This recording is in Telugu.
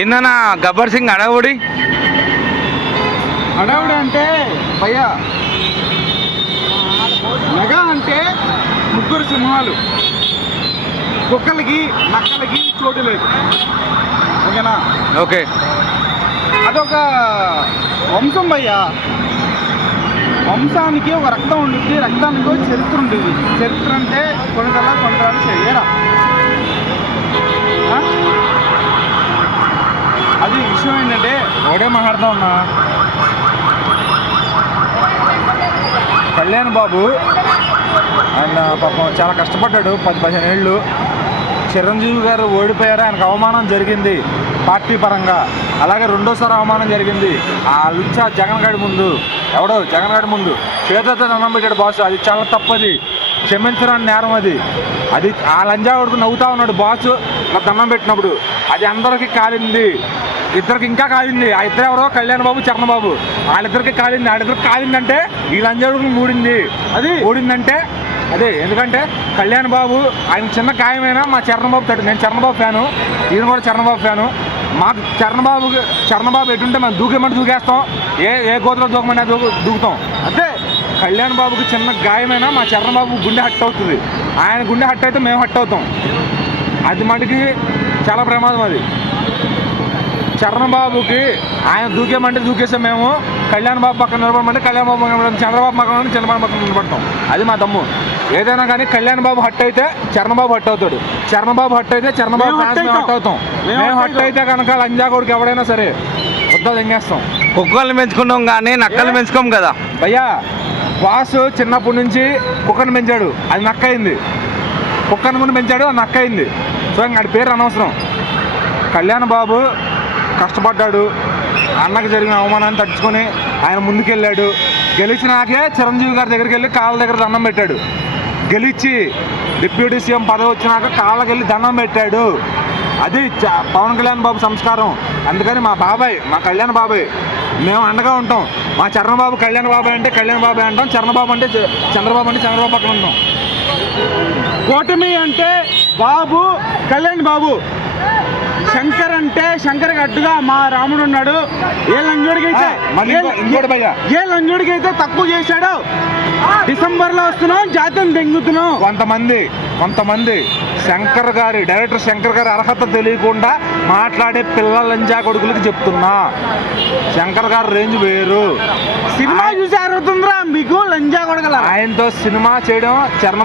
ఏందన్నా గబ్బర్ సింగ్ అడవుడి అంటే భయ్య మెగా అంటే ముగ్గురు సింహాలు, కుక్కలకి నక్కలకి చోటు లేదు. ఓకేనా? ఓకే. అదొక వంశం భయ్య. వంశానికి ఒక రక్తం ఉంటుంది, రక్తానికి ఒక చరిత్ర ఉంటుంది. చరిత్ర అంటే కొనసాలు చెయ్యరా. అది విషయం ఏంటంటే ఒకటే మాట్లాడుతూ ఉన్నా, కళ్యాణ్ బాబు ఆయన పాపం చాలా కష్టపడ్డాడు 10-15 ఏళ్ళు. చిరంజీవి గారు ఓడిపోయారు, ఆయనకు అవమానం జరిగింది పార్టీ పరంగా. అలాగే రెండోసారి అవమానం జరిగింది ఆ లుచ్చా జగన్ గారి ముందు. జగన్ గారి ముందు చేతులతో దండం పెట్టాడు బాసు. అది చాలా తప్పది, క్షమించరాని నేరం అది. ఆ లంజా కొడుకు నవ్వుతా ఉన్నాడు బాసు ఇలా దండం పెట్టినప్పుడు. అది అందరికీ కాలింది, ఇద్దరికి ఇంకా కాలింది. ఆ ఇద్దరు ఎవరో కళ్యాణ్ బాబు, చరణ్ బాబు, వాళ్ళిద్దరికి కాలింది. వాళ్ళిద్దరికి కాలిందంటే ఈ లంజా కొడుకు మూడింది. అది ఓడిందంటే అదే. ఎందుకంటే కళ్యాణ్ బాబు ఆయన చిన్న గాయమైనా మా చరణ్ బాబు తట్టు. నేను చరణ్ బాబు ఫ్యాను, ఈయన కూడా చరణ్ బాబు ఫ్యాను. మాకు చరణ్ బాబు ఎటుంటే మనం దూకేమంటే దూకేస్తాం, ఏ గోతులో దూకమంటే దూకుతాం. అదే కళ్యాణ్ బాబుకి చిన్న గాయమైనా మా చరణ్ బాబు గుండె హట్ అవుతుంది. ఆయన గుండె హట్ అయితే మేము హట్ అవుతాం. అది మటుకి చాలా ప్రమాదం. అది చరణ్ బాబుకి ఆయన దూకేమంటే దూకేసాం మేము, కళ్యాణ్ బాబు పక్కన నిలబడమంటే కళ్యాణ్ బాబు పక్కన, చంద్రబాబు పక్కన చంద్రబాబు పక్కన నిలబడతాం. అది మా దమ్ము. ఏదైనా కానీ కళ్యాణ్ బాబు హట్ అయితే చరణ్ బాబు హట్ అవుతాడు, చరణ్ బాబు హట్ అయితే చరణ్ బాబు హట్ అవుతాం. మేము హట్ అయితే కనుక లంజా కొడుకు ఎవడైనా సరే వద్దా తెంగేస్తాం. కుక్కల్ని పెంచుకున్నాం కానీ నక్కల్ని పెంచుకోం కదా భయ్యా. బాసు చిన్నప్పటి నుంచి కుక్కను పెంచాడు, అది నక్క అయింది. కుక్కను కూడా పెంచాడు, అది నక్క అయింది. సో ఇంకా అది పేరు అనవసరం. కళ్యాణ్ బాబు కష్టపడ్డాడు, అన్నకి జరిగిన అవమానాన్ని తట్టుకొని ఆయన ముందుకెళ్ళాడు. గెలిచినాకే చిరంజీవి గారి దగ్గరికి వెళ్ళి కాళ్ళ దగ్గర దండం పెట్టాడు. గెలిచి డిప్యూటీ సీఎం పదవి వచ్చినాక కాళ్ళకి వెళ్ళి దండం పెట్టాడు. అది పవన్ కళ్యాణ్ బాబు సంస్కారం. అందుకని మా కళ్యాణ్ బాబాయ్ మేము అండగా ఉంటాం. మా చరణ్ బాబు కళ్యాణ్ బాబాయ్ అంటే కళ్యాణ్ బాబాయ్ అంటాం, చరణ్ బాబు అంటే చంద్రబాబు అంటే చంద్రబాబు పక్కన ఉంటాం. కూటమి అంటే బాబు, కళ్యాణ్ బాబు. శంకర్ అంటే శంకర్కి అడ్డుగా మా రాముడు ఉన్నాడు. ఏ లంజోడికి అయితే తక్కువ చేశాడు. డిసెంబర్లో వస్తున్నాం, జాతీయం తెంగుతున్నాం. కొంతమంది శంకర్ గారి డైరెక్టర్ శంకర్ గారి అర్హత తెలియకుండా మాట్లాడే పిల్ల లంజా కొడుకులకి చెప్తున్నా, శంకర్ గారి రేంజ్ వేరు. సినిమా చూసి అర్హత ఉందిరా మీకు లంజా కొడుకుల. ఆయనతో సినిమా చేయడం చరణ్